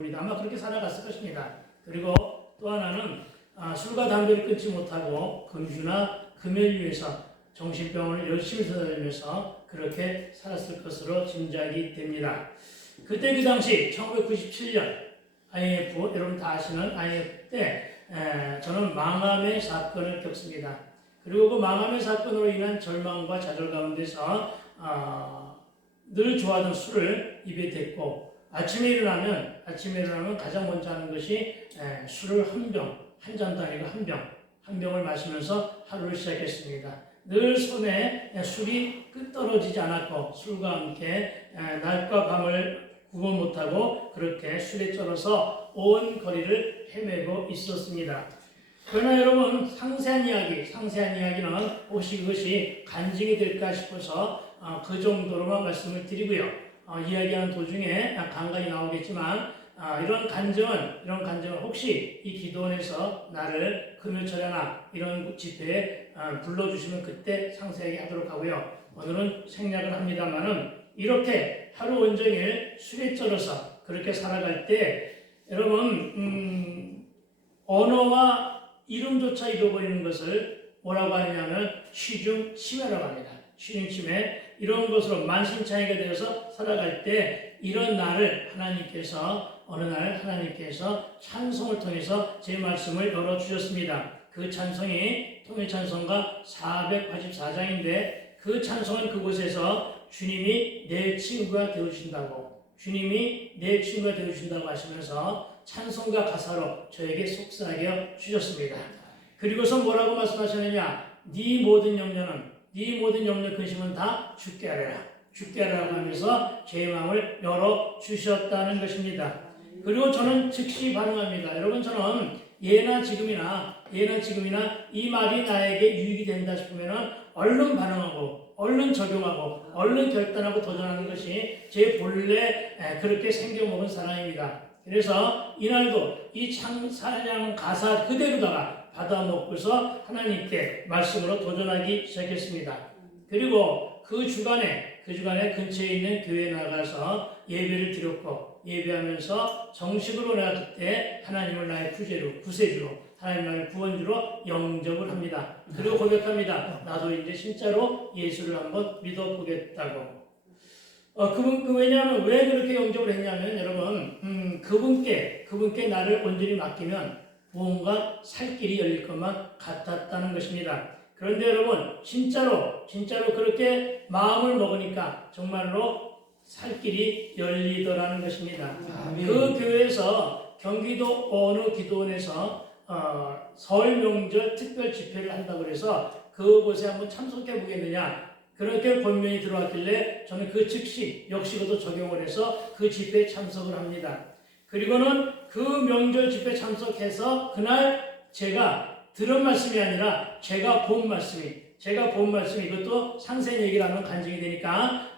아마 그렇게 살아갔을 것입니다. 그리고 또 하나는 술과 담배를 끊지 못하고 금주나 금을 위해서 정신병을 열심히 쓰다니면서 그렇게 살았을 것으로 짐작이 됩니다. 그때 그 당시 1997년 IMF, 여러분 다 아시는 IMF 때 저는 망함의 사건을 겪습니다. 그리고 그 망함의 사건으로 인한 절망과 좌절 가운데서 늘 좋아하던 술을 입에 댔고 아침에 일어나면 가장 먼저 하는 것이 술을 한 잔도 아니고 한 병을 마시면서 하루를 시작했습니다. 늘 손에 술이 떨어지지 않았고 술과 함께 낮과 밤을 구분 못하고 그렇게 술에 쩔어서 온 거리를 헤매고 있었습니다. 그러나 여러분 상세한 이야기는 혹시 그것이 간증이 될까 싶어서 그 정도로만 말씀을 드리고요. 이야기하는 도중에 간간히 나오겠지만 이런 간증은 혹시 이 기도원에서 나를 금요철야나 이런 집회에 불러주시면 그때 상세하게 하도록 하고요. 오늘은 생략을 합니다만은 이렇게 하루 온종일 술에 쩔어서 그렇게 살아갈 때 여러분 언어와 이름조차 잃어버리는 것을 뭐라고 하느냐면 취중치매라고 합니다. 취중치매 이런 것으로 만신창이가 되어서 살아갈 때 이런 나를 어느 날 하나님께서 찬송을 통해서 제 말씀을 열어주셨습니다. 그 찬송이 통일찬송가 484장인데 그 찬송은 그곳에서 주님이 내 친구가 되어주신다고 하시면서 찬송가 가사로 저에게 속삭여 주셨습니다. 그리고서 뭐라고 말씀하셨느냐? 네 모든 염려 근심은 다 주께 하라고 하면서 제 마음을 열어주셨다는 것입니다. 그리고 저는 즉시 반응합니다. 여러분 저는 예나 지금이나 이 말이 나에게 유익이 된다 싶으면 얼른 반응하고 얼른 적용하고 얼른 결단하고 도전하는 것이 제 본래 그렇게 생겨먹은 사람입니다. 그래서 이날도 이 찬양 가사 그대로다가 받아먹고서 하나님께 말씀으로 도전하기 시작했습니다. 그리고 그 주간에 근처에 있는 교회에 나가서 예배를 드렸고 예배하면서 정식으로 내가 그때 하나님을 나의 구세주로 하나님 나의 구원주로 영접을 합니다. 그리고 고백합니다. 나도 이제 진짜로 예수를 한번 믿어보겠다고. 왜냐하면 왜 그렇게 영접을 했냐면 여러분 그분께 나를 온전히 맡기면 무언가 살 길이 열릴 것만 같았다는 것입니다. 그런데 여러분 진짜로 그렇게 마음을 먹으니까 정말로 살 길이 열리더라는 것입니다. 아멘. 그 교회에서 경기도 어느 기도원에서 설 명절 특별 집회를 한다고 해서 그곳에 한번 참석해 보겠느냐 그렇게 권면이 들어왔길래 저는 그 즉시 역시 그것도 적용을 해서 그 집회에 참석을 합니다. 그리고는 그 명절 집회 참석해서 그날 제가 들은 말씀이 아니라 제가 본 말씀이 이것도 상세한 얘기를 하면 간증이 되니까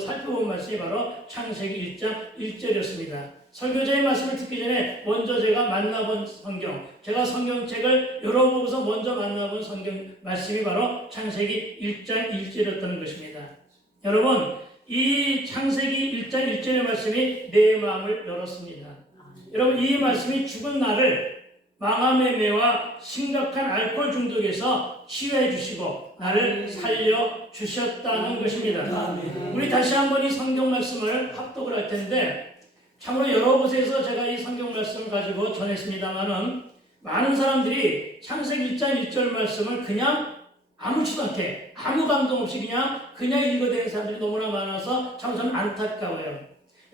살펴본 말씀이 바로 창세기 1장 1절이었습니다. 설교자의 말씀을 듣기 전에 먼저 제가 만나본 제가 성경책을 열어보고서 먼저 만나본 성경 말씀이 바로 창세기 1장 1절이었다는 것입니다. 여러분 이 창세기 1장 1절의 말씀이 내 마음을 열었습니다. 여러분 이 말씀이 죽은 나를 망함의 매와 심각한 알코올 중독에서 치유해 주시고 나를 살려 주셨다는 것입니다. 우리 다시 한번 이 성경 말씀을 합독을 할 텐데 참으로 여러 곳에서 제가 이 성경 말씀을 가지고 전했습니다만은 많은 사람들이 창세기 1장 1절 말씀을 그냥 아무렇지도 않게 아무 감동 없이 그냥 읽어대는 사람들이 너무나 많아서 참 저는 안타까워요.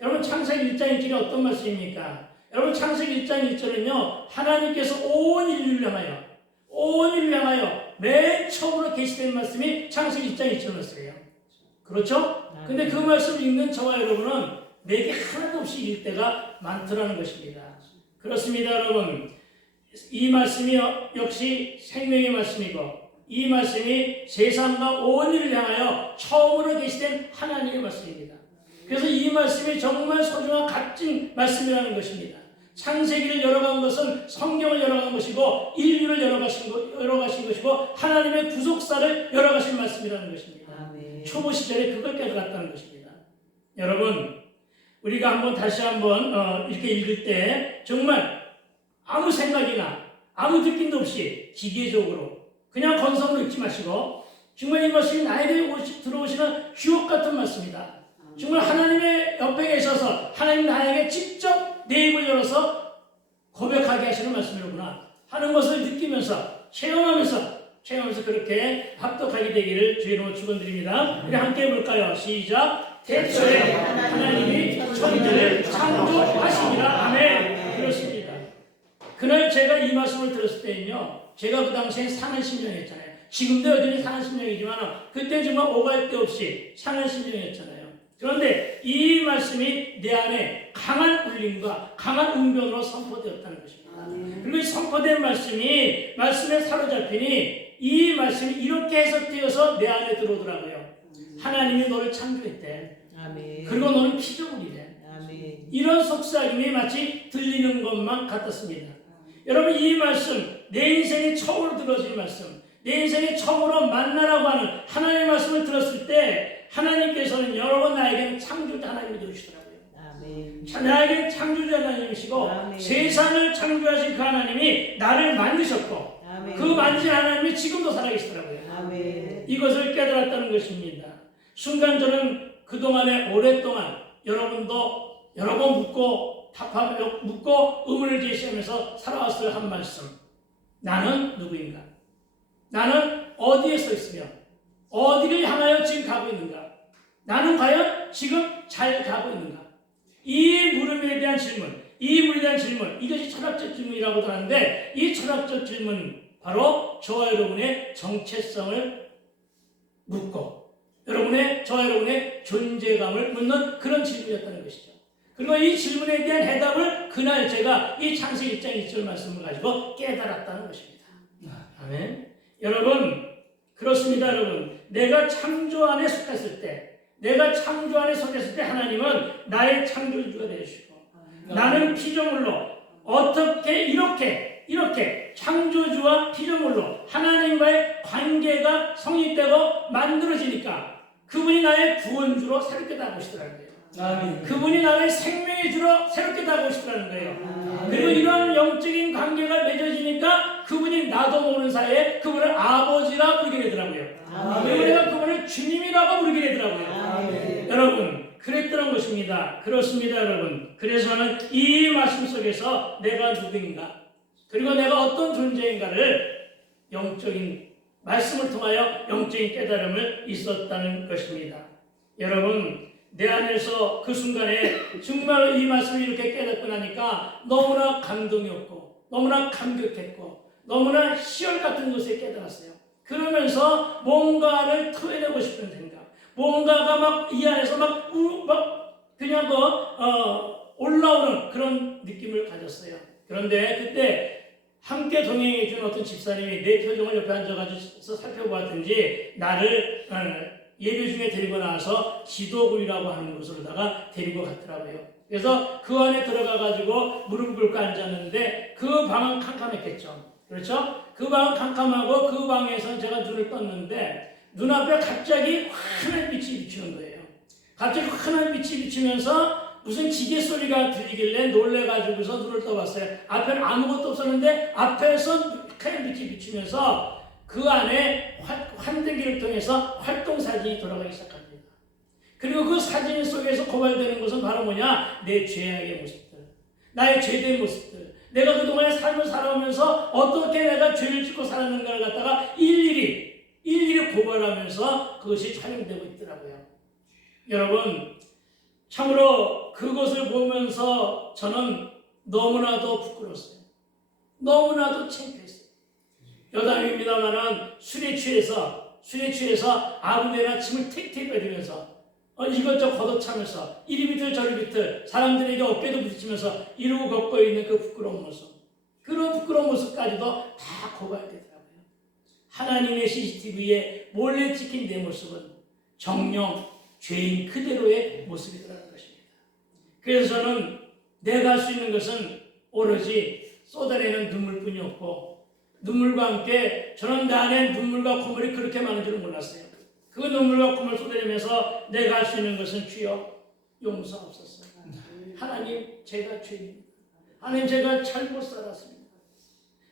여러분 창세기 1장 1절이 어떤 말씀입니까? 여러분 창세기 1장 1절은요 하나님께서 온 인류를 향하여 맨 처음으로 계시된 말씀이 창세기 1장 1절 말씀이에요. 그렇죠? 근데 그 말씀을 읽는 저와 여러분은 내게 하나도 없이 읽을 때가 많더라는 것입니다. 그렇습니다 여러분. 이 말씀이 역시 생명의 말씀이고 이 말씀이 세상과 온 인류를 향하여 처음으로 계시된 하나님의 말씀입니다. 그래서 이 말씀이 정말 소중한 값진 말씀이라는 것입니다. 창세기를 열어간 것은 성경을 열어간 것이고 인류를 열어가신 것이고 하나님의 구속사를 열어가신 말씀이라는 것입니다. 아멘. 초보 시절에 그걸 깨달았다는 것입니다. 여러분 우리가 한번 다시 한번 이렇게 읽을 때 정말 아무 생각이나 아무 느낌도 없이 기계적으로 그냥 건성으로 읽지 마시고 정말 이 말씀이 나에게 들어오시는 주옥 같은 말씀이다. 정말 하나님의 옆에 계셔서 하나님 나에게 직접 내 입을 열어서 고백하게 하시는 말씀이로구나 하는 것을 느끼면서 체험하면서 그렇게 합독하게 되기를 주의 이름으로 축원드립니다. 우리 함께 해볼까요? 시작. 태초에 하나님이 천지를 창조하시니라. 아멘. 그렇습니다. 그날 제가 이 말씀을 들었을 때는요, 제가 그 당시에 상한 심령이었잖아요. 지금도 여전히 상한 심령이지만 그때 정말 오갈 데 없이 상한 심령이었잖아요. 그런데 이 말씀이 내 안에 강한 울림과 강한 응변으로 선포되었다는 것입니다. 그리고 이 선포된 말씀에 사로잡히니 이 말씀이 이렇게 해석되어서 내 안에 들어오더라고요. 하나님이 너를 창조했대. 아멘. 그리고 너는 피조물이래. 아멘. 이런 속삭임이 마치 들리는 것만 같았습니다. 여러분, 이 말씀, 내 인생에 처음으로 들어진 말씀, 내 인생에 처음으로 만나라고 하는 하나님의 말씀을 들었을 때 하나님께서는 여러분 나에게는 창조자 하나님이 되시더라고요. 아멘. 나에게는 창조자 하나님이시고 아멘. 세상을 창조하신 그 하나님이 나를 만드셨고 아멘. 그 만드신 하나님이 지금도 살아계시더라고요. 아멘. 이것을 깨달았다는 것입니다. 순간 저는 그동안에 오랫동안 여러분도 여러 번 묻고 의문을 제시하면서 살아왔을 한 말씀. 나는 누구인가? 나는 어디에 서 있으며 어디를 향하여 지금 가고 있는가? 나는 과연 지금 잘 가고 있는가? 이 물음에 대한 질문, 이것이 철학적 질문이라고도 하는데 이 철학적 질문 바로 저와 여러분의 정체성을 묻고 저와 여러분의 존재감을 묻는 그런 질문이었다는 것이죠. 그리고 이 질문에 대한 해답을 그날 제가 이 창세기 1장 1절 말씀을 가지고 깨달았다는 것입니다. 아멘. 여러분, 그렇습니다. 여러분, 내가 창조 안에 속했을 때 하나님은 나의 창조주가 되시고 나는 피조물로 어떻게 이렇게 창조주와 피조물로 하나님과의 관계가 성립되고 만들어지니까 그분이 나의 구원주로 새롭게 다가오시더라는 거예요. 아멘. 그분이 나의 생명의 주로 새롭게 다가오시더라는 거예요. 아멘. 그리고 이런 영적인 관계가 맺어지니까 그분이 나도 모르는 사이에 그분을 아버지라 부르게 되더라고요. 아멘. 그리고 내가 그분을 주님이라고 부르게 되더라고요. 아멘. 여러분, 그랬더란 것입니다. 그렇습니다, 여러분. 그래서는 이 말씀 속에서 내가 누구인가, 그리고 내가 어떤 존재인가를 영적인 말씀을 통하여 영적인 깨달음을 있었다는 것입니다. 여러분, 내 안에서 그 순간에 정말 이 말씀을 이렇게 깨닫고 나니까 너무나 감동이었고 너무나 감격했고 너무나 희열 같은 것에 깨달았어요. 그러면서 뭔가를 토해내고 싶은 생각, 뭔가가 막 이 안에서 막 그냥 올라오는 그런 느낌을 가졌어요. 그런데 그때 함께 동행해 준 어떤 집사님이 내 표정을 옆에 앉아가지고 살펴보았든지 나를 예배 중에 데리고 나와서 지도구이라고 하는 곳으로다가 데리고 갔더라고요. 그래서 그 안에 들어가가지고 무릎 꿇고 앉았는데 그 방은 캄캄했겠죠. 그렇죠? 그 방은 캄캄하고 그 방에서 제가 눈을 떴는데 눈앞에 갑자기 환한 빛이 비치는 거예요. 갑자기 환한 빛이 비치면서 무슨 기계 소리가 들리길래 놀래가지고서 눈을 떠봤어요. 앞에는 아무것도 없었는데 앞에서 하얀 빛이 비치면서 그 안에 환등기를 통해서 활동 사진이 돌아가기 시작합니다. 그리고 그 사진 속에서 고발되는 것은 바로 뭐냐? 내 죄악의 모습들, 나의 죄된 모습들, 내가 그동안의 삶을 살아오면서 어떻게 내가 죄를 짓고 살았는가를 갖다가 일일이 고발하면서 그것이 촬영되고 있더라고요. 여러분, 참으로 그것을 보면서 저는 너무나도 부끄러웠어요. 너무나도 창피했어요. 여담입니다만은 술에 취해서 아무데나 침을 틱틱 빼들면서 이것저것 걷어차면서 이리 비틀 저리 비틀 사람들에게 어깨도 부딪히면서 이러고 걷고 있는 그 부끄러운 모습, 그런 부끄러운 모습까지도 다 고발되더라고요. 하나님의 CCTV에 몰래 찍힌 내 모습은 정령 죄인 그대로의 모습이라는 것입니다. 그래서 저는 내가 할 수 있는 것은 오로지 쏟아내는 눈물뿐이었고, 눈물과 함께 저는 내 안에 눈물과 콧물이 그렇게 많은 줄은 몰랐어요. 그 눈물과 콧물을 쏟아내면서 내가 할 수 있는 것은 주여 용서하옵소서. 하나님 제가 죄입니다. 하나님 제가 잘못 살았습니다.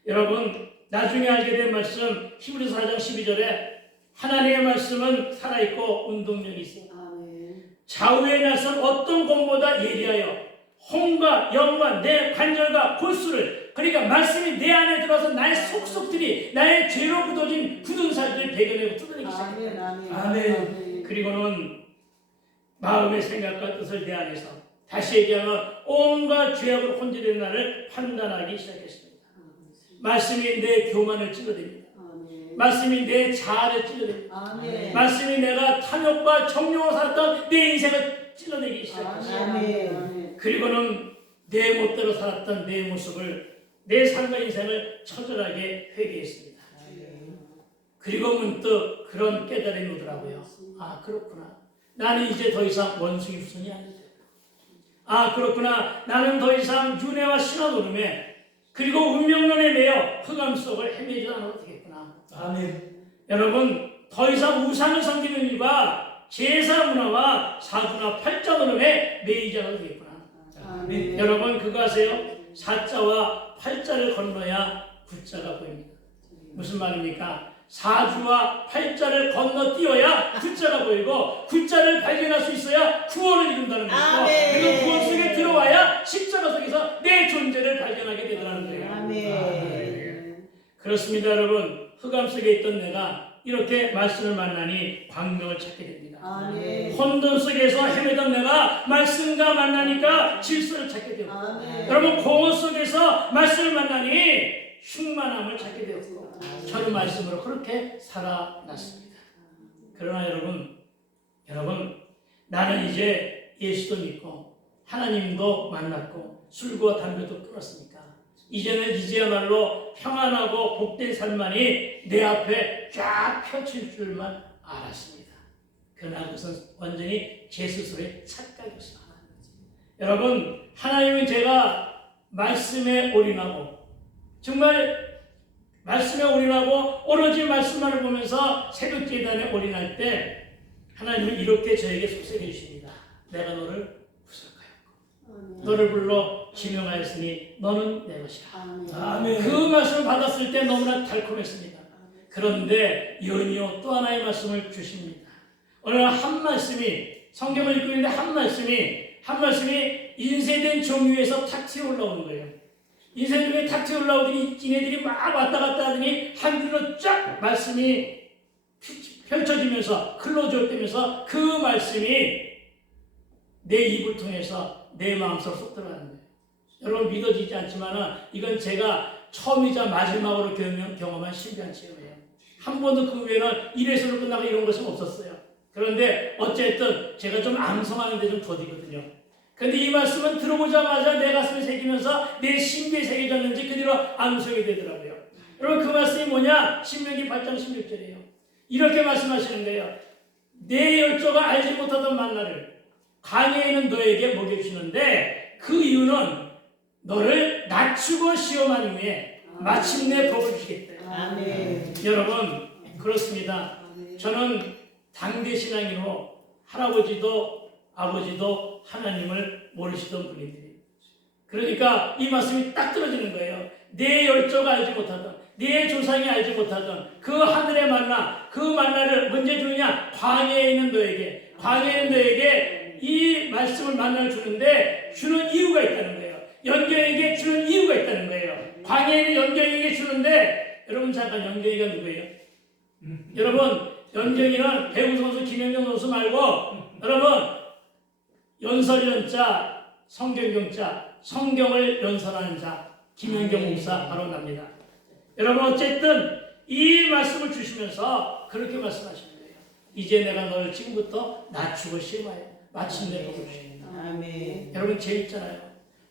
여러분 나중에 알게 된 말씀 히브리서 4장 12절에 하나님의 말씀은 살아있고 운동력이 있습니다. 좌우에 나선 어떤 검보다 예리하여 혼과 영과 내 관절과 골수를, 그러니까 말씀이 내 안에 들어서 나의 속속들이 나의 죄로 굳어진 굳은 살들을 베겨내고 뜯어내기 시작합니다. 아멘. 그리고는 마음의 생각과 뜻을 내 안에서 다시 얘기하면 온갖 죄악으로 혼재된 나를 판단하기 시작했습니다. 말씀이 내 교만을 찔러댑니다. 말씀이 내 자아를 찔러댑니다. 말씀이 내가 탐욕과 정욕으로 살았던 내 인생을 찔러내기 시작했습니다. 그리고는 내 멋대로 살았던 내 모습을, 내 삶과 인생을 처절하게 회개했습니다. 그리고 문득 그런 깨달음이 오더라고요. 아 그렇구나. 나는 이제 더 이상 원숭이 후손이 아니다. 아 그렇구나. 나는 더 이상 윤회와 신화 노름에 그리고 운명론에 매여 흑암 속을 헤매지 않아도 되겠구나. 아멘. 여러분 더 이상 우상을 섬기는 일과 제사 문화와 사주나 팔자 노름에 매이지 않아도 되겠구나. 아멘. 여러분 그거 아세요? 사자와 팔자를 건너야 구자가 보입니다. 무슨 말입니까? 사주와 팔자를 건너뛰어야 구자가 보이고 구자를 발견할 수 있어야 구원을 이룬다는 것이고, 그리고 구원 속에 들어와야 십자가 속에서 내 존재를 발견하게 되더라는 거예요. 아멘. 그렇습니다. 여러분 흑암 속에 있던 내가 이렇게 말씀을 만나니 광명을 찾게 됩니다. 아멘. 혼돈 속에서 헤매던 내가 말씀과 만나니까 질서를 찾게 되고, 여러분 공허 속에서 말씀을 만나니 충만함을 찾게 되었고, 저는 말씀으로 그렇게 살아났습니다. 그러나 여러분 나는 이제 예수도 믿고 하나님도 만났고 술과 담배도 끊었으니까 이제야말로 평안하고 복된 삶만이 내 앞에 쫙 펼칠 줄만 알았습니다. 그러나 그것은 완전히 제 스스로의 착각이었습니다. 여러분 하나님은 제가 말씀에 올인하고, 정말 말씀에 올인하고 오로지 말씀만을 보면서 새벽 예단에 올인할 때 하나님은 이렇게 저에게 속삭여 주십니다. 내가 너를 구속하였고 너를 불러 지명하였으니 너는 내 것이라. 아멘. 그 말씀을 받았을 때 너무나 달콤했습니다. 그런데 연이어 또 하나의 말씀을 주십니다. 오늘 한 말씀이, 성경을 읽고 있는데 한 말씀이 인쇄된 종이에서 탁 튀어 올라오는 거예요. 인생 중에 탁 튀어 올라오더니 이네들이 막 왔다 갔다 하더니 한 줄로 쫙 말씀이 펼쳐지면서 클로즈업되면서 그 말씀이 내 입을 통해서 내 마음속으로 쏙 들어가는 거예요. 여러분 믿어지지 않지만 이건 제가 처음이자 마지막으로 경험한 신비한 체험이에요. 한 번도 그 후에는 이래서로 끝나고 이런 것은 없었어요. 그런데 어쨌든 제가 좀 암송하는데 좀 더디거든요. 그런데 이 말씀은 들어보자마자 내 가슴에 새기면서 내 신비에 새겨졌는지 그대로 암송이 되더라고요. 여러분 그 말씀이 뭐냐? 신명기 8장 16절이에요. 이렇게 말씀하시는 거예요. 내 열조가 알지 못하던 만나를 광야에 있는 너에게 먹여주시는데 그 이유는 너를 낮추고 시험한 후에 마침내 복을 주시겠다. 아멘. 여러분 그렇습니다. 저는 당대 신앙인으로 할아버지도 아버지도 하나님을 모르시던 분들이, 그러니까 이 말씀이 딱 떨어지는 거예요. 내 열조가 알지 못하던, 내 조상이 알지 못하던 그 하늘의 만나, 그 만나를 언제 주느냐? 광야에 있는 너에게, 광야에 있는 너에게 이 말씀을 만나를 주는데 주는 이유가 있다는 거예요. 연경에게 주는 이유가 있다는 거예요. 광야에 있는 연경에게 주는데, 여러분 잠깐 연경이가 누구예요? 여러분 연경이는 배우 선수 김연경 선수 말고, 여러분 연설연자, 성경경자, 성경을 연설하는 자 김연경 목사 바로 납니다. 여러분 어쨌든 이 말씀을 주시면서 그렇게 말씀하시는 거예요. 이제 내가 너를 지금부터 낮추고 시험하여 마침내 복을 주신다. 아멘. 여러분 재밌잖아요.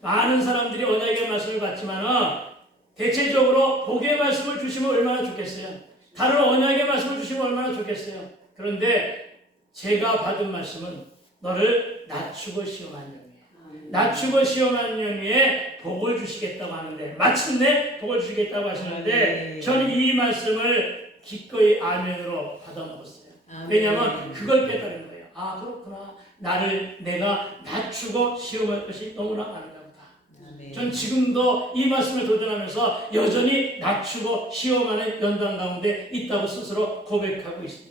많은 사람들이 언약의 말씀을 받지만 대체적으로 복의 말씀을 주시면 얼마나 좋겠어요. 다른 언약의 말씀을 주시면 얼마나 좋겠어요. 그런데 제가 받은 말씀은 너를 낮추고 시험한 영이에요. 낮추고 시험한 영에 복을 주시겠다고 하는데, 마침내 복을 주시겠다고 하시는데, 저는 이 말씀을 기꺼이 아멘으로 받아 먹었어요. 왜냐하면 그걸 깨달은 거예요. 아 그렇구나. 나를 내가 낮추고 시험할 것이 너무나 많은가 보다. 전 지금도 이 말씀을 도전하면서 여전히 낮추고 시험하는 연단 가운데 있다고 스스로 고백하고 있습니다.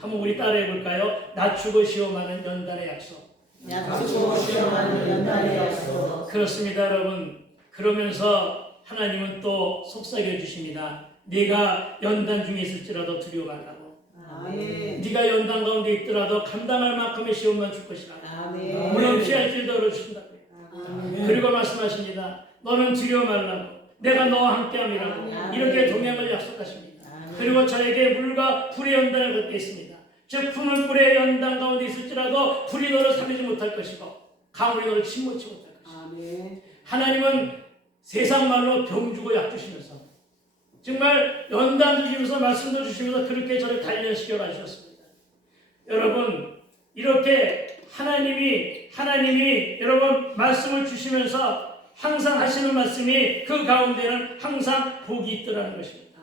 한번 우리 따라해 볼까요? 낮추고 시험하는 연단의 약속. 낮추고 시험하는 연단의 약속. 그렇습니다, 여러분. 그러면서 하나님은 또 속삭여 주십니다. 네가 연단 중에 있을지라도 두려워 말라고. 네가 연단 가운데 있더라도 감당할 만큼의 시험만 줄 것이라. 물론 피할 길도 열어주신다고요. 그리고 말씀하십니다. 너는 두려워 말라고. 내가 너와 함께함이라고. 이렇게 동행을 약속하십니다. 그리고 저에게 물과 불의 연단을 걷겠습니다. 즉 푸는 불의 연단 가운데 있을지라도 불이 너를 살리지 못할 것이고 강물이 너를 침몰치 못할 것이고. 하나님은 세상 말로 병 주고 약 주시면서 정말 연단 주시면서 말씀도 주시면서 그렇게 저를 단련시켜 가셨습니다. 여러분 이렇게 하나님이 여러분 말씀을 주시면서 항상 하시는 말씀이 그 가운데는 항상 복이 있더라는 것입니다.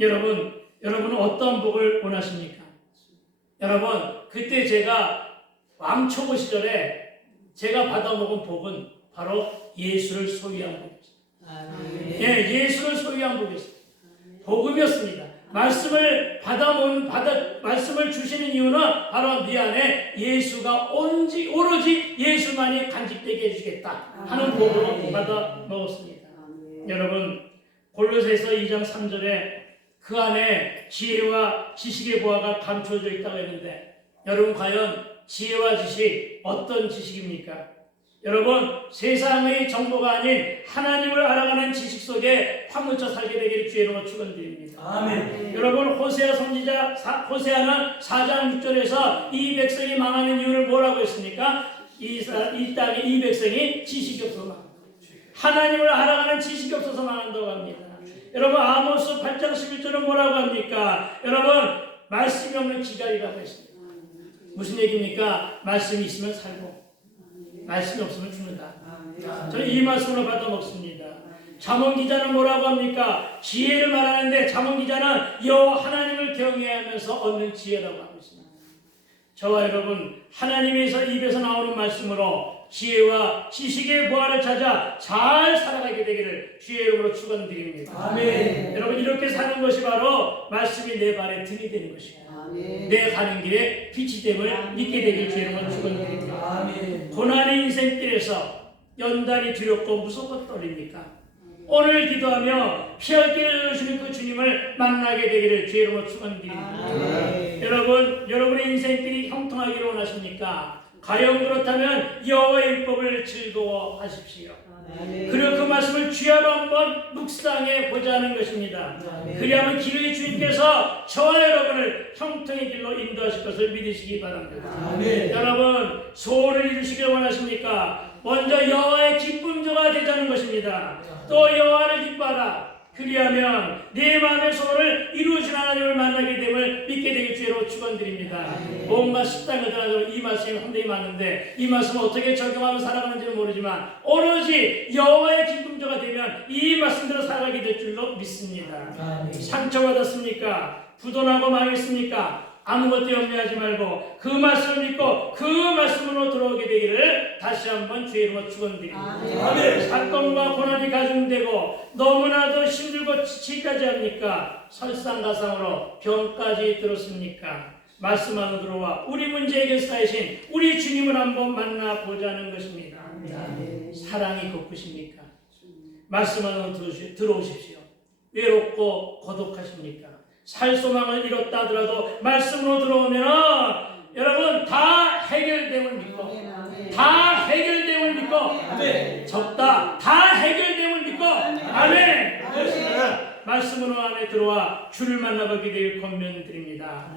여러분은 어떤 복을 원하십니까? 여러분 그때 제가 왕초보 시절에 제가 받아먹은 복은 바로 예수를 소유한 복이었습니다. 예수를 소유한 복이었습니다. 복음이었습니다. 말씀을 주시는 이유는 바로 네 안에 예수가 오로지 예수만이 간직되게 해주겠다 하는 복으로 받아 먹었습니다. 여러분 골로새서 2장 3절에 그 안에 지혜와 지식의 보화가 감춰져 있다고 했는데 여러분 과연 지혜와 지식 어떤 지식입니까? 여러분 세상의 정보가 아닌 하나님을 알아가는 지식 속에 파묻혀 살게 되기를 주의 이름으로 축원드립니다. 아멘. 여러분 호세아 선지자 호세아는 4장 6절에서 이 백성이 망하는 이유를 뭐라고 했습니까? 이 땅에 이 백성이 지식이 없어서 망한다. 하나님을 알아가는 지식이 없어서 망한다고 합니다. 여러분 아모스 8장 11절은 뭐라고 합니까? 여러분 말씀이 없는 지갈이라고 했습니다. 무슨 얘기입니까? 말씀이 있으면 살고 말씀이 없으면 죽는다. 저는 이 말씀으로 받아 먹습니다. 잠언 기자는 뭐라고 합니까? 지혜를 말하는데 잠언 기자는 여호와 하나님을 경외하면서 얻는 지혜라고 하고 있습니다. 저와 여러분 하나님의 입에서 나오는 말씀으로 지혜와 지식의 보화를 찾아 잘 살아가게 되기를 주의 이름으로 축원드립니다. 아멘. 여러분 이렇게 사는 것이 바로 말씀이 내 발에 등이 되는 것이고 내 가는 길에 빛이 됨을 믿게 되길 주의 이름으로 축원드립니다. 고난의 인생길에서 연단이 두렵고 무섭고 떨립니까? 오늘 기도하며 피할 길을 열어주는 그 주님을 만나게 되기를 주의 이름으로 축원드립니다. 여러분의 인생길이 형통하기를 원하십니까? 가령 그렇다면 여호와의 율법을 즐거워하십시오. 그리고 그 말씀을 주야로 한번 묵상해 보자는 것입니다. 그리하면 길의 주님께서 저와 여러분을 형통의 길로 인도하실 것을 믿으시기 바랍니다. 여러분 소원을 이루시길 원하십니까? 먼저 여호와의 기쁨조가 되자는 것입니다. 또 여호와를 기뻐하라. 그리하면 내 마음의 소원을 이루어진 하나님을 만나게 됨을 믿게 되길 주로 축원드립니다. 뭔가 식당을 들어가도 이 말씀이 상당히 많은데 이 말씀을 어떻게 적용하며 살아가는지는 모르지만 오로지 여호와의 기쁨조가 되면 이 말씀대로 살아가게 될 줄로 믿습니다. 상처받았습니까? 부도나고 망했습니까? 아무것도 염려하지 말고 그 말씀을 믿고 그 말씀으로 들어오게 되기를 다시 한번 주의 이름으로 축원드립니다. 사건과 고난이 가중되고 너무나도 힘들고 지치기까지 합니까? 설상가상으로 병까지 들었습니까? 말씀 안으로 들어와 우리 문제 해결사이신 우리 주님을 한번 만나보자는 것입니다. 사랑이 고프십니까? 말씀 안으로 들어오십시오. 외롭고 고독하십니까? 살 소망을 잃었다 하더라도 말씀으로 들어오면 여러분 다 해결됨을 믿고 다 해결됨을 믿고 적다 다 해결됨을 믿고 아멘. 말씀으로 안에 들어와 주를 만나보게 되길 권면드립니다.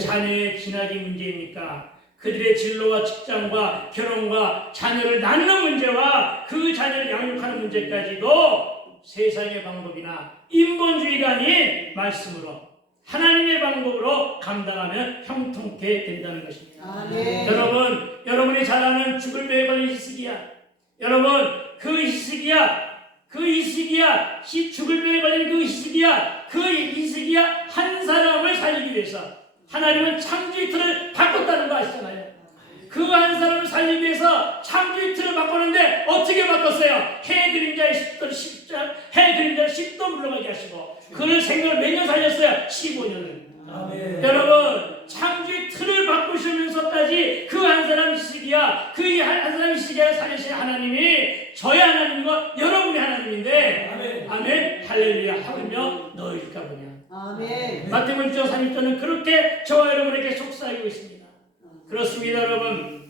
자녀의 진학이 문제입니까? 그들의 진로와 직장과 결혼과 자녀를 낳는 문제와 그 자녀를 양육하는 문제까지도 세상의 방법이나 인본주의가 아닌 말씀으로 하나님의 방법으로 감당하면 형통케 된다는 것입니다. 여러분이 잘 아는 죽을 배에 걸린 히스기야. 여러분 그 히스기야 죽을 배에 걸린 그 히스기야 한 사람을 살리기 위해서 하나님은 창조의 틀을 바꿨다는 거 아시잖아요. 그 한 사람을 살리기 위해서 창조의 틀을 바꾸는데 어떻게 바꿨어요? 해 그림자의 10도 물러가게 하시고 그를 생명을 몇 년 살렸어요? 15년을. 아멘. 여러분 창조의 틀을 바꾸시면서까지 그 한 사람 시기야 그 한 사람 시기야 살리신 하나님이 저의 하나님이고 여러분의 하나님인데 아멘 할렐루야 하물며 너희일까 보냐. 아멘. 마태복음 6장 30절은 그렇게 저와 여러분에게 속삭이고 있습니다. 그렇습니다. 여러분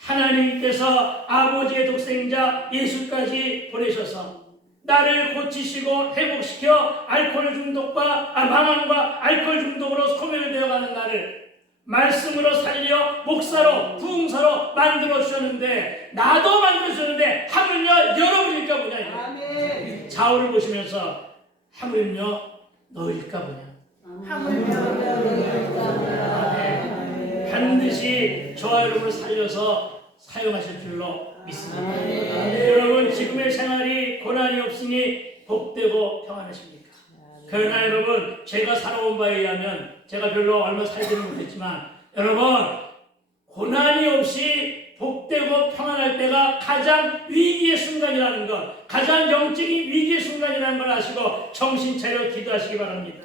하나님께서 아버지의 독생자 예수까지 보내셔서 나를 고치시고 회복시켜 알코올 중독과 망함과 알코올 중독으로 소멸되어가는 나를 말씀으로 살려 목사로 부흥사로 만들어 주셨는데 나도 만들어 주셨는데 하물며 여러분일까 보냐. 아멘. 좌우를 보시면서 하물며 너일까 보냐. 반드시 저와 여러분을 살려서 사용하실 줄로 믿습니다. 여러분 지금의 생활이 고난이 없으니 복되고 평안하십니까? 그러나 여러분 제가 살아온 바에 의하면 제가 별로 얼마 살지는 못했지만 여러분 고난이 없이 복되고 평안할 때가 가장 위기의 순간이라는 것, 가장 영적인 위기의 순간이라는 걸 아시고 정신 차려 기도하시기 바랍니다.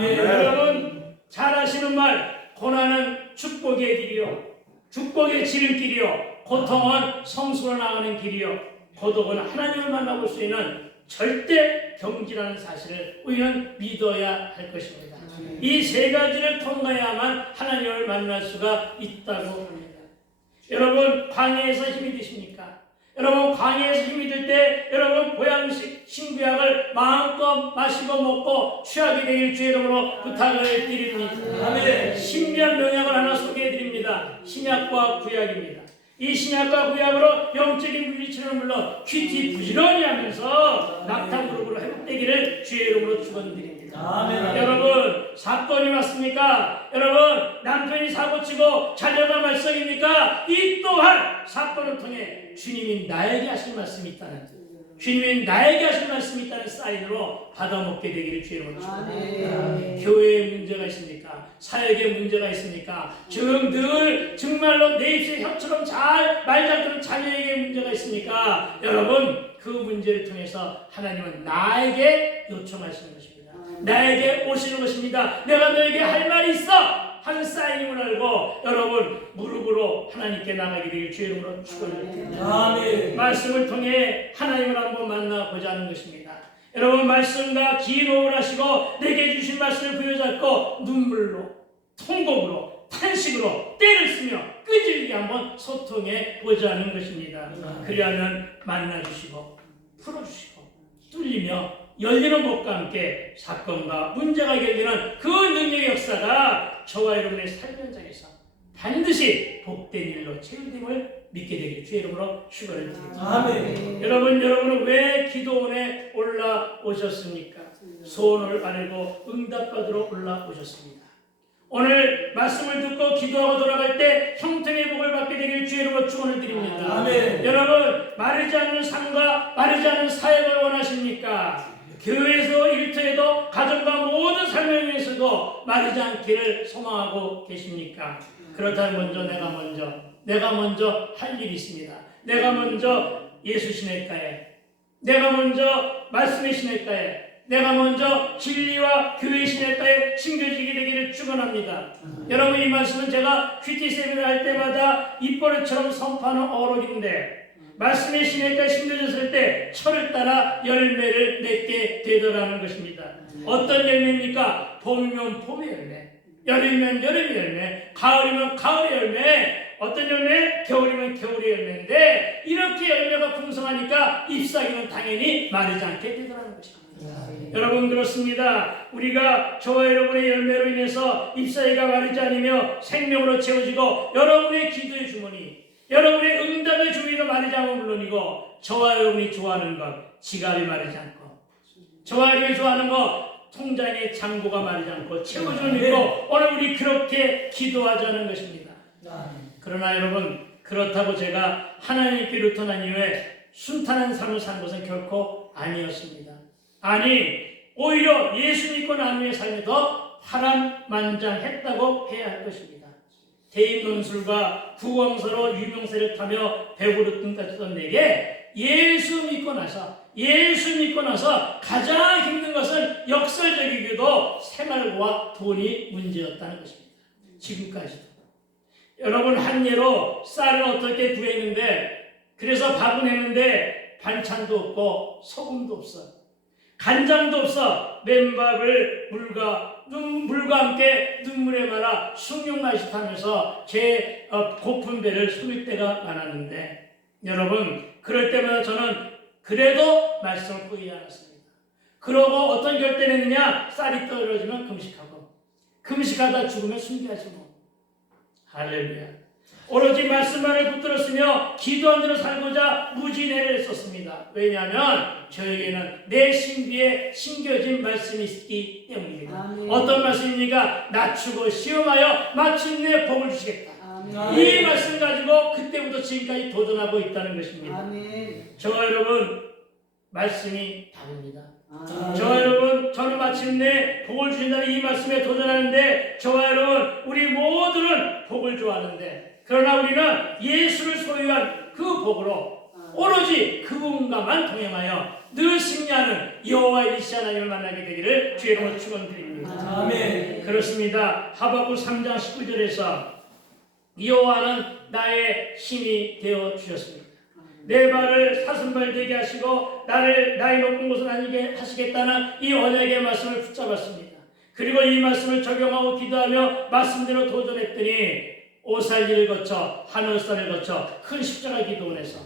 여러분 잘 아시는 말, 고난은 축복의 길이요, 축복의 지름길이요, 고통은 성수로 나가는 길이요, 고독은 하나님을 만나볼 수 있는 절대 경지라는 사실을 우리는 믿어야 할 것입니다. 이 세 가지를 통과해야만 하나님을 만날 수가 있다고 합니다. 여러분 광야에서 힘이 드십니까? 여러분 광야에서 힘이 들 때 여러분 보양식 신구약을 마음껏 마시고 먹고 취하게 되길 주의 이름으로 부탁을 드립니다. 신비한 명약을 하나 소개해 드립니다. 신약과 구약입니다. 이 신약과 구약으로 영적인 물리치료는 물론 퀴티 부지런히 하면서 낙타무릎으로 회복되기를 주의 이름으로 축원드립니다. 여러분 사건이 왔습니까? 여러분 남편이 사고치고 자녀가 말썽입니까? 이 또한 사건을 통해 주님이 나에게 하신 말씀이 있다는, 주님이 나에게 하신 말씀이 있다는 사인으로 받아먹게 되기를 주의 이름으로 축원합니다. 교회에 문제가 있습니까? 사역에 문제가 있습니까? 늘 정말로 내 입술에 혀처럼 잘 말잘 자녀에게 문제가 있습니까? 여러분 그 문제를 통해서 하나님은 나에게 요청하시는 것입니다. 나에게 오시는 것입니다. 내가 너에게 할 말이 있어 하는 사인임을 알고 여러분 무릎으로 하나님께 나가게 되길 주의 이름으로 축원드립니다. 말씀을 통해 하나님을 한번 만나보자 하는 것입니다. 여러분 말씀과 기도를 하시고 내게 주신 말씀을 부여잡고 눈물로 통곡으로 탄식으로 때를 쓰며 끄질게 한번 소통해 보자는 것입니다. 그리하면 만나주시고 풀어주시고 뚫리며 열리는 복과 함께 사건과 문제가 해결되는 그 능력의 역사가 저와 여러분의 삶 현장에서 반드시 복된 일로 채울됨을 믿게 되길 주의 이름으로 축원을 드립니다. 여러분은 왜 기도원에 올라오셨습니까? 소원을 아뢰고 응답받으러 올라오셨습니다. 오늘 말씀을 듣고 기도하고 돌아갈 때 형통의 복을 받게 되길 주의 이름으로 축원을 드립니다. 여러분 마르지 않는 삶과 마르지 않는 사역을 원하십니까? 교회에서 일터에도 가정과 모든 삶을 위해서도 마르지 않기를 소망하고 계십니까? 그렇다면 내가 먼저 할 일이 있습니다. 내가 먼저 예수 시내가에, 내가 먼저 말씀의 시내가에, 내가 먼저 진리와 교회 시내가에 심겨지게 되기를 축원합니다. 여러분 이 말씀은 제가 퀴티 세미나 할 때마다 입버릇처럼 선포하는 어록인데 말씀의 시내가에 심겨졌을 때 철을 따라 열매를 맺게 되더라는 것입니다. 어떤 열매입니까? 봄이면 봄의 열매, 여름이면 여름의 열매, 가을이면 가을의 열매, 어떤 열매? 겨울이면 겨울의 열매인데 이렇게 열매가 풍성하니까 잎사귀는 당연히 마르지 않게 되더라는 것입니다. 여러분 그렇습니다. 우리가 저와 여러분의 열매로 인해서 잎사귀가 마르지 않으며 생명으로 채워지고 여러분의 기도의 주머니, 여러분의 응답의 주머니가 마르지 않으면 물론이고 저와 여러분이 좋아하는 것, 지갑이 마르지 않고 저와 여러분이 좋아하는 것, 통장의 잔고가 마르지 않고 채워주는 믿고 오늘 우리 그렇게 기도하자는 것입니다. 그러나 여러분 그렇다고 제가 하나님께 루터난 이후에 순탄한 삶을 산 것은 결코 아니었습니다. 아니 오히려 예수 믿고 난 후의 삶이 더 파란만장했다고 해야 할 것입니다. 대인 논술과 구광서로 유명세를 타며 배부르던 같던 내게 예수 믿고 나서 가장 힘든 것은 역설적이게도 생활과 돈이 문제였다는 것입니다. 지금까지도. 여러분, 한 예로 쌀을 어떻게 구했는데, 그래서 밥은 했는데 반찬도 없고 소금도 없어, 간장도 없어. 맨밥을 물과 함께 눈물에 말아 숭늉 마시타면서 제 고픈 배를 속일 때가 많았는데, 여러분, 그럴 때마다 저는 그래도 말씀을 포기하지 않았습니다. 그러고 어떤 결단을 했느냐? 쌀이 떨어지면 금식하고, 금식하다 죽으면 순교하지 뭐. 할렐루야. 오로지 말씀만을 붙들었으며 기도 안 대로 살고자 무진애를 썼습니다. 왜냐하면 저에게는 내 신비에 심겨진 말씀이 있기 때문입니다. 아멘. 어떤 말씀입니까? 낮추고 시험하여 마침내 복을 주시겠다. 아멘. 이 말씀 가지고 그때부터 지금까지 도전하고 있다는 것입니다. 아멘. 저와 여러분, 말씀이 다릅니다. 아멘. 저와 여러분, 저는 마침내 복을 주신다는 이 말씀에 도전하는데, 저와 여러분, 우리 모두는 복을 좋아하는데, 그러나 우리는 예수를 소유한 그 복으로 오로지 그분과만 동행하여 늘 승리하는 여호와의 이시 하나님을 만나게 되기를 주의 이름으로 축원드립니다. 아멘. 그렇습니다. 하박국 3장 19절에서 여호와는 나의 힘이 되어 주셨습니다. 내 발을 사슴발 되게 하시고 나의 높은 곳을 다니게 하시겠다는 이 언약의 말씀을 붙잡았습니다. 그리고 이 말씀을 적용하고 기도하며 말씀대로 도전했더니 오살리를 거쳐 하늘산을 거쳐 큰 십자가 기도원에서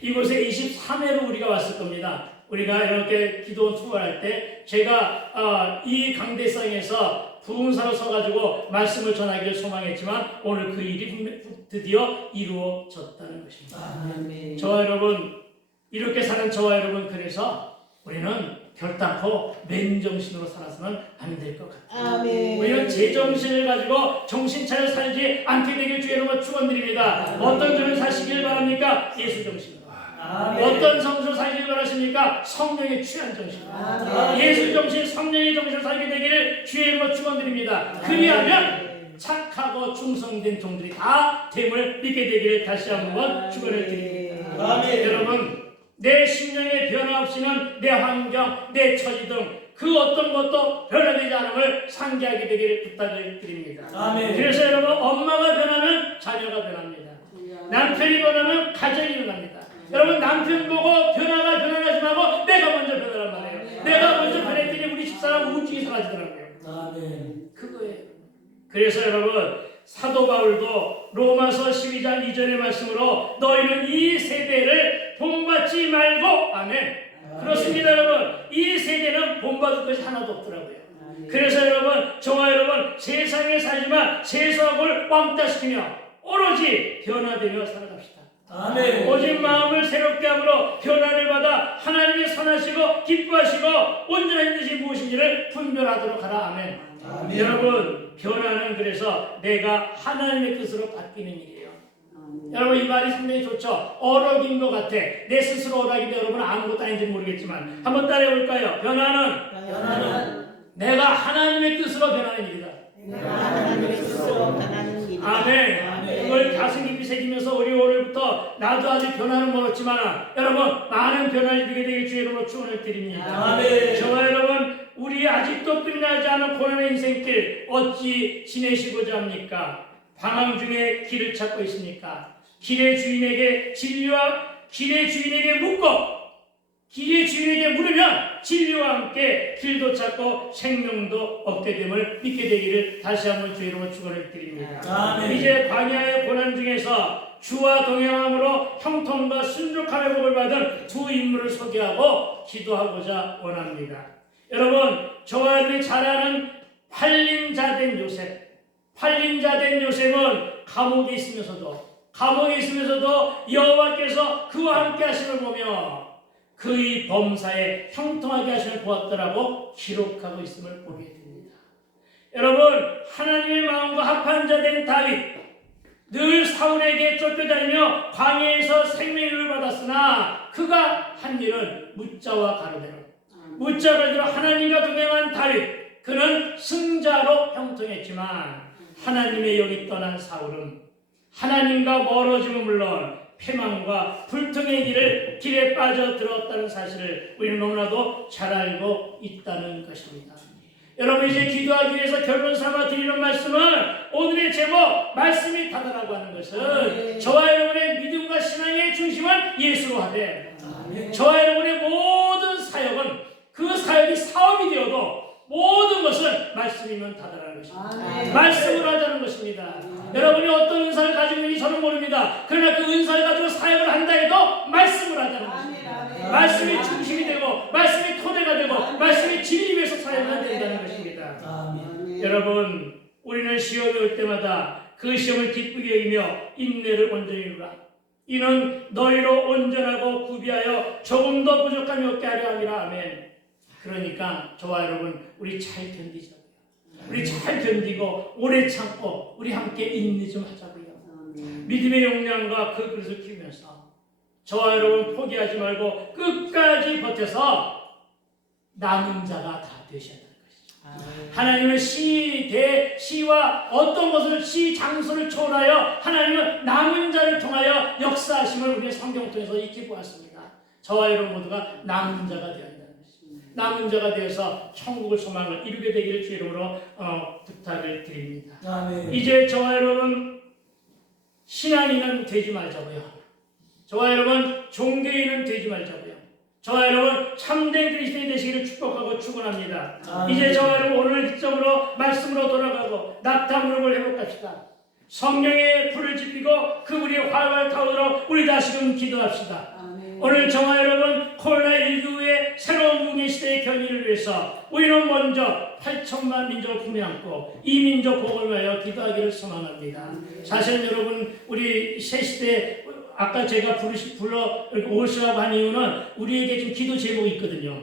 이곳에 23회로 우리가 왔을 겁니다. 우리가 이렇게 기도원 투어할 때 제가 이 강대상에서 부흥사로 서가지고 말씀을 전하기를 소망했지만 오늘 그 일이 드디어 이루어졌다는 것입니다. 아멘. 저와 여러분, 이렇게 사는 저와 여러분, 그래서 우리는 결단코 맨정신으로 살아서는 안 될 것 같아요. 아멘. 우리는 제정신을 가지고 정신 차려 살지 않게 되길 주의 이름으로 축원드립니다. 어떤 점을 사시길 바랍니까? 예수 정신으로. 아멘. 어떤 정신으로 살기를 바라십니까? 성령의 취한 정신으로. 아멘. 예수 정신, 성령의 정신으로 살게 되기를 주의 이름으로 축원드립니다. 그리하면 착하고 충성된 종들이 다 됨을 믿게 되기를 다시 한번 축원을 드립니다. 아멘. 여러분, 내 심령의 변화 없이는 내 환경, 내 처지 등 그 어떤 것도 변화되지 않음을 상기하게 되기를 부탁을 드립니다. 아멘. 그래서 여러분, 엄마가 변하면 자녀가 변합니다. 남편이 변하면 가정이 변합니다. 여러분, 남편 보고 변화하지 말고 내가 먼저 변하란 말이에요. 내가 먼저 변했더니 우리 집사람 우중이 사라지더라고요. 아멘. 그거예요. 그래서 여러분, 사도 바울도 로마서 12장 2절의 말씀으로 너희는 이 세대를 본받지 말고, 아멘. 그렇습니다. 여러분, 이 세대는 본받을 것이 하나도 없더라고요. 그래서 여러분, 저와 여러분, 세상에 살지만 세속을 왕따시키며 오로지 변화되며 살아갑시다. 아멘. 오직 마음을 새롭게 함으로 변화를 받아 하나님의 선하시고 기뻐하시고 온전한 뜻이 무엇인지를 분별하도록 하라. 아멘. 아멘. 여러분, 변화는 그래서 내가 하나님의 뜻으로 바뀌는 일이에요. 여러분, 이 말이 상당히 좋죠. 어록인 것 같아. 내 스스로 어록인데 여러분은 아무것도 아닌지 모르겠지만 한번 따라해볼까요? 변화는 내가 하나님의 뜻으로 변하는 일이다. 하나님의 뜻으로 변하는 일이다. 아멘. 그걸 가슴 깊이 새기면서 우리 오늘부터 나도 아직 변화는 멀었지만 여러분, 많은 변화를 이루게 되길 주의 이름으로 축원을 드립니다. 아멘. 저와 여러분, 우리 아직도 끝나지 않은 고난의 인생길 어찌 지내시고자 합니까? 방황 중에 길을 찾고 있습니까? 길의 주인에게 물으면 진리와 함께 길도 찾고 생명도 얻게 됨을 믿게 되기를 다시 한번 주의 이름으로 축원을 드립니다. 아멘. 이제 광야의 고난 중에서 주와 동행함으로 형통과 순족함의 복을 받은 두 인물을 소개하고 기도하고자 원합니다. 여러분, 저와 여러분이 잘 아는 팔림자된 요셉은 감옥에 있으면서도 여호와께서 그와 함께 하심을 보며 그의 범사에 형통하게 하심을 보았더라고 기록하고 있음을 보게 됩니다. 여러분, 하나님의 마음과 합한 자 된 다윗, 늘 사울에게 쫓겨다니며 광야에서 생명을 받았으나 그가 한 일은 묻자와 가로대로 하나님과 동행한 다윗, 그는 승자로 형통했지만 하나님의 영이 떠난 사울은 하나님과 멀어짐은 물론 패망과 불통의 길에 빠져들었다는 사실을 우리는 너무나도 잘 알고 있다는 것입니다. 여러분, 이제 기도하기 위해서 결론 삼아 드리는 말씀은 오늘의 제목 말씀이 다다라고 하는 것은 저와 여러분의 믿음과 신앙의 중심은 예수로 하되 저와 여러분의 모든 사역은 그 사역이 사업이 되어도 모든 것은 말씀이면 다다라는 것입니다. 말씀으로 하자는 것입니다. 여러분이 어떤 은사를 가지고 있는지 저는 모릅니다. 그러나 그 은사를 가지고 사역을 한다 해도 말씀을 하자는 것입니다. 말씀이 중심이 되고 말씀이 토대가 되고 말씀이 진리 위해서 사역을 된다는 것입니다. 여러분, 우리는 시험이 올 때마다 그 시험을 기쁘게 여기며 인내를 온전히 이루라. 이는 너희로 온전하고 구비하여 조금 더 부족함이 없게 하려 함이라. 아멘. 그러니까 저와 여러분, 우리 잘 견디자고요. 우리 잘 견디고 오래 참고 우리 함께 인내 좀 하자고요. 믿음의 역량과 그 그릇을 키우면서 저와 여러분 포기하지 말고 끝까지 버텨서 남은 자가 다 되셔야 되는 것이죠. 하나님은 시와 어떤 것을 장소를 초월하여 하나님은 남은 자를 통하여 역사하심을 우리의 성경을 통해서 익히 보았습니다. 저와 여러분 모두가 남은 자가 되어야 한다는 것입니다. 남은 자가 되어서 천국을 소망을 이루게 되기를 주 이름으로 부탁을 드립니다. 이제 저와 여러분 신앙인은 되지 말자고요. 저와 여러분 종교인은 되지 말자고요. 저와 여러분 참된 그리스도인 되시기를 축복하고 축원합니다. 이제 저와 여러분 오늘 기점으로 말씀으로 돌아가고 낙타무릎을 회복합시다. 성령의 불을 지피고 그 불이 활활 타오도록 우리 다시금 기도합시다. 오늘 저와 여러분 코로나19의 새로운 붕괴 시대의 견인을 위해서 우리는 먼저 8천만 민족을 품에 안고 이 민족 복을 위하여 기도하기를 소망합니다. 사실 여러분 우리 새 시대 아까 제가 불러 오시라고 한 이유는 우리에게 지금 기도 제목이 있거든요.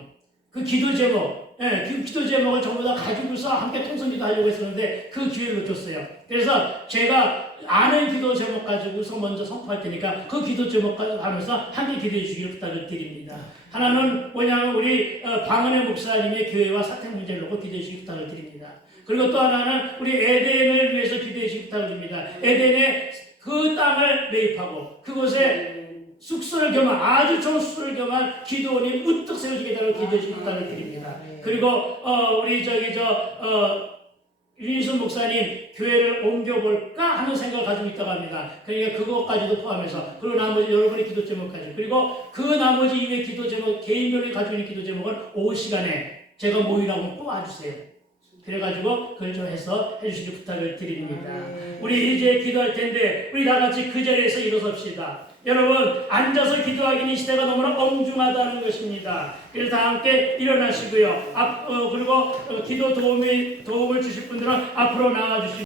그 기도 제목, 그 기도 제목을 전부 다 가지고서 함께 통성기도 하려고 했었는데 그 기회를 놓쳤어요. 그래서 제가 아는 기도 제목 가지고서 먼저 선포할 테니까 그 기도 제목 하면서 함께 기도해 주기를 부탁을 드립니다. 하나는 뭐냐면 우리 방은혜 목사님의 교회와 사택 문제를 놓고 기도해 주기 부탁을 드립니다. 그리고 또 하나는 우리 에덴을 위해서 기도해 주기 부탁을 드립니다. 에덴에 그 땅을 매입하고 그곳에 숙소를 겸한 아주 좋은 숙소를 겸한 기도원이 우뚝 세워지게 되도록 기도해 주기 부탁을 드립니다. 그리고 우리 윤희순 목사님 교회를 옮겨볼까 하는 생각을 가지고 있다고 합니다. 그러니까 그것까지도 포함해서 그리고 나머지 여러분의 기도 제목까지 그리고 그 나머지 이외의 기도 제목 개인별로 가지고 있는 기도 제목은 오후 시간에 제가 모이라고 꼭 와주세요. 그래가지고 그걸 좀 해서 해주시기 부탁을 드립니다. 우리 이제 기도할 텐데 우리 다 같이 그 자리에서 일어섭시다. 여러분 앉아서 기도하기는 이 시대가 너무나 엄중하다는 것입니다. 그래서 다 함께 일어나시고요. 그리고 기도 도움을 주실 분들은 앞으로 나와주시고